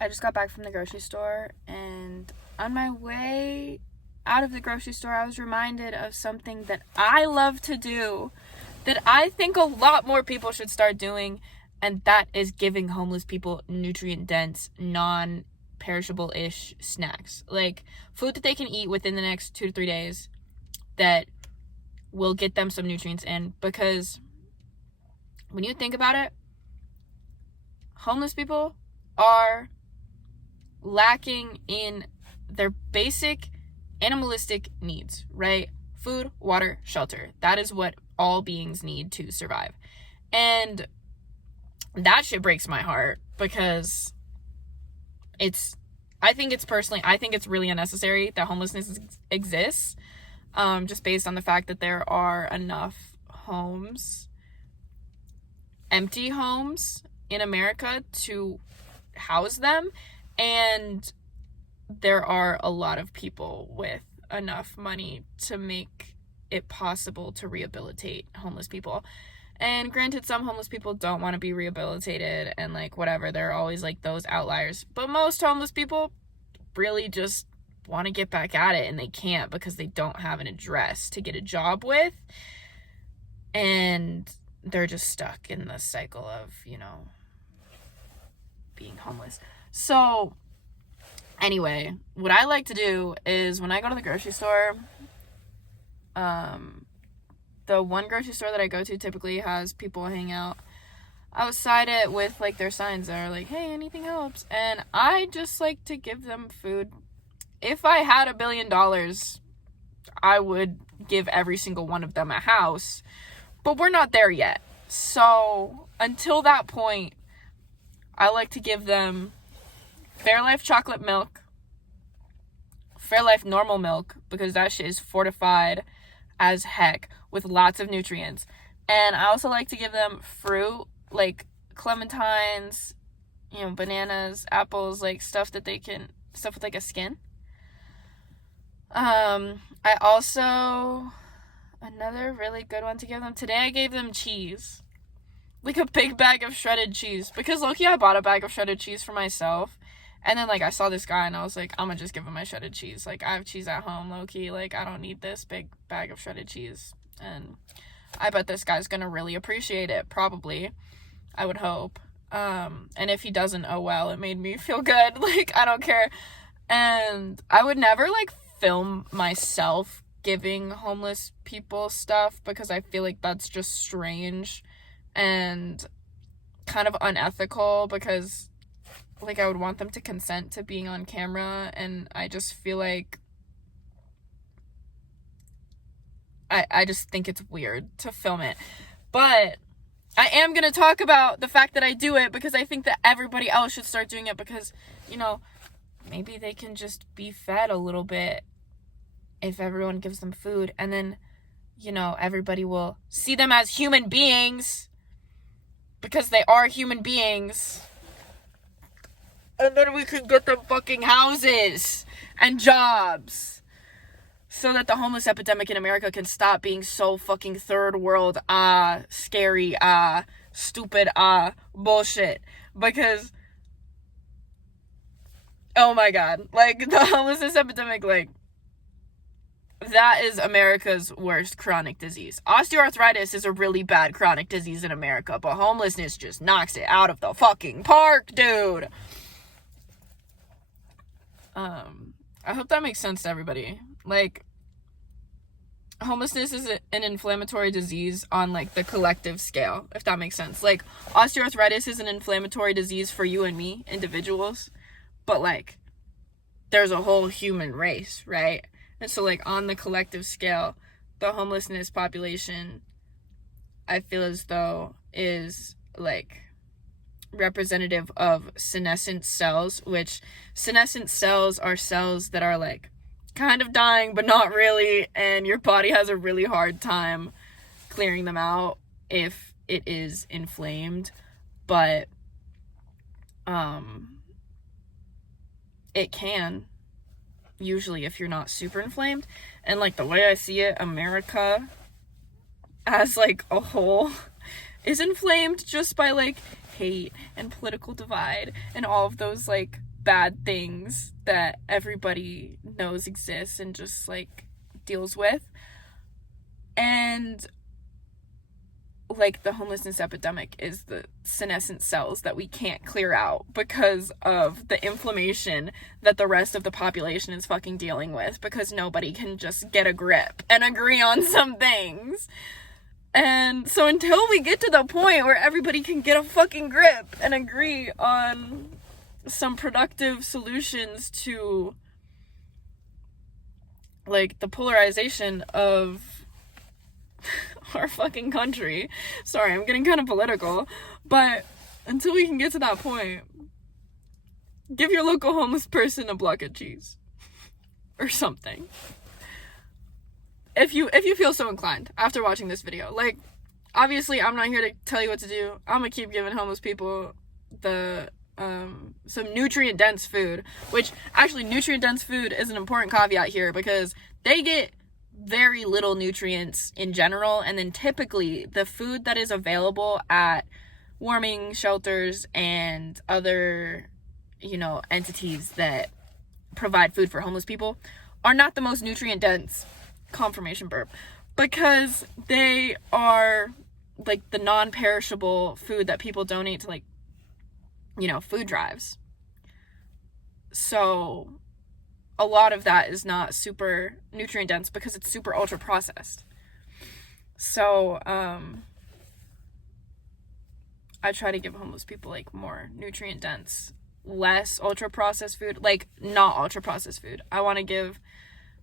I just got back from the grocery store, and on my way out of the grocery store, I was reminded of something that I love to do that I think a lot more people should start doing, and that is giving homeless people nutrient-dense, non-perishable-ish snacks. Like, food that they can eat within the next 2 to 3 days that will get them some nutrients in. Because when you think about it, homeless people are lacking in their basic animalistic needs, right? Food, water, shelter. That is what all beings need to survive. And that shit breaks my heart, because I think it's really unnecessary that homelessness exists, just based on the fact that there are enough empty homes in America to house them, and there are a lot of people with enough money to make it possible to rehabilitate homeless people. And granted, some homeless people don't want to be rehabilitated and like whatever, there are always like those outliers, but most homeless people really just want to get back at it, and they can't because they don't have an address to get a job with, and they're just stuck in the cycle of, being homeless. So anyway, what I like to do is when I go to the grocery store, the one grocery store that I go to typically has people hang out outside it with like their signs that are like, hey, anything helps. And I just like to give them food. If I had $1 billion, I would give every single one of them a house, but we're not there yet. So until that point, I like to give them Fairlife chocolate milk, Fairlife normal milk, because that shit is fortified as heck with lots of nutrients. And I also like to give them fruit, like clementines, bananas, apples, like stuff with like a skin. I also, another really good one to give them, today I gave them cheese. Like a big bag of shredded cheese. Because low-key, I bought a bag of shredded cheese for myself. And then, like, I saw this guy and I was like, I'm gonna just give him my shredded cheese. Like, I have cheese at home, low-key. Like, I don't need this big bag of shredded cheese. And I bet this guy's gonna really appreciate it, probably. I would hope. And if he doesn't, oh well, it made me feel good. Like, I don't care. And I would never, like, film myself giving homeless people stuff, because I feel like that's just strange and kind of unethical, because like I would want them to consent to being on camera, and I just feel like I just think it's weird to film it. But I am going to talk about the fact that I do it, because I think that everybody else should start doing it, because, maybe they can just be fed a little bit if everyone gives them food, and then, everybody will see them as human beings, because they are human beings. And then we can get them fucking houses and jobs, so that the homeless epidemic in America can stop being so fucking third world, scary, stupid, bullshit. Because, oh my god, like, the homelessness epidemic, like, that is America's worst chronic disease. Osteoarthritis is a really bad chronic disease in America, but homelessness just knocks it out of the fucking park, dude. I hope that makes sense to everybody. Like, homelessness is an inflammatory disease on, like, the collective scale, if that makes sense. Like, osteoarthritis is an inflammatory disease for you and me, individuals, but, like, there's a whole human race, right? And so, like, on the collective scale, the homelessness population, I feel as though, is, like, representative of senescent cells, which senescent cells are cells that are, like, kind of dying, but not really, and your body has a really hard time clearing them out if it is inflamed. But, it can, usually, if you're not super inflamed. And, like, the way I see it, America as, like, a whole is inflamed just by, like, hate and political divide and all of those, like, bad things that everybody knows exists and just like deals with. And like the homelessness epidemic is the senescent cells that we can't clear out because of the inflammation that the rest of the population is fucking dealing with, because nobody can just get a grip and agree on some things. And so until we get to the point where everybody can get a fucking grip and agree on some productive solutions to like the polarization of our fucking country. Sorry, I'm getting kind of political, but until we can get to that point, give your local homeless person a block of cheese or something. If you feel so inclined after watching this video. Like, obviously I'm not here to tell you what to do. I'm gonna keep giving homeless people the some nutrient dense food, which actually nutrient dense food is an important caveat here because they get very little nutrients in general, and then typically the food that is available at warming shelters and other, you know, entities that provide food for homeless people are not the most nutrient dense, confirmation burp, because they are like the non-perishable food that people donate to, like, you know, food drives. So a lot of that is not super nutrient dense because it's super ultra processed. So I try to give homeless people like more nutrient dense, less ultra processed food, like not ultra processed food. I want to give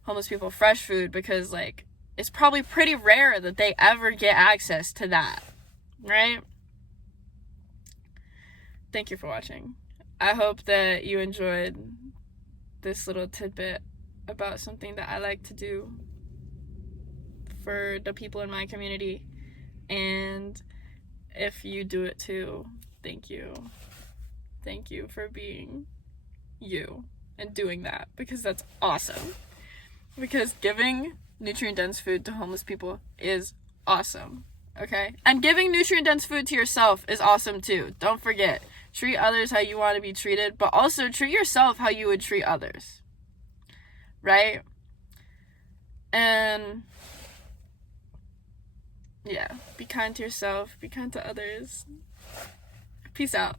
homeless people fresh food because like it's probably pretty rare that they ever get access to that, right? Thank you for watching. I hope that you enjoyed this little tidbit about something that I like to do for the people in my community. And if you do it too, thank you. Thank you for being you and doing that, because that's awesome. Because giving nutrient-dense food to homeless people is awesome, okay? And giving nutrient-dense food to yourself is awesome too. Don't forget. Treat others how you want to be treated, but also treat yourself how you would treat others. Right? And yeah, be kind to yourself, be kind to others. Peace out.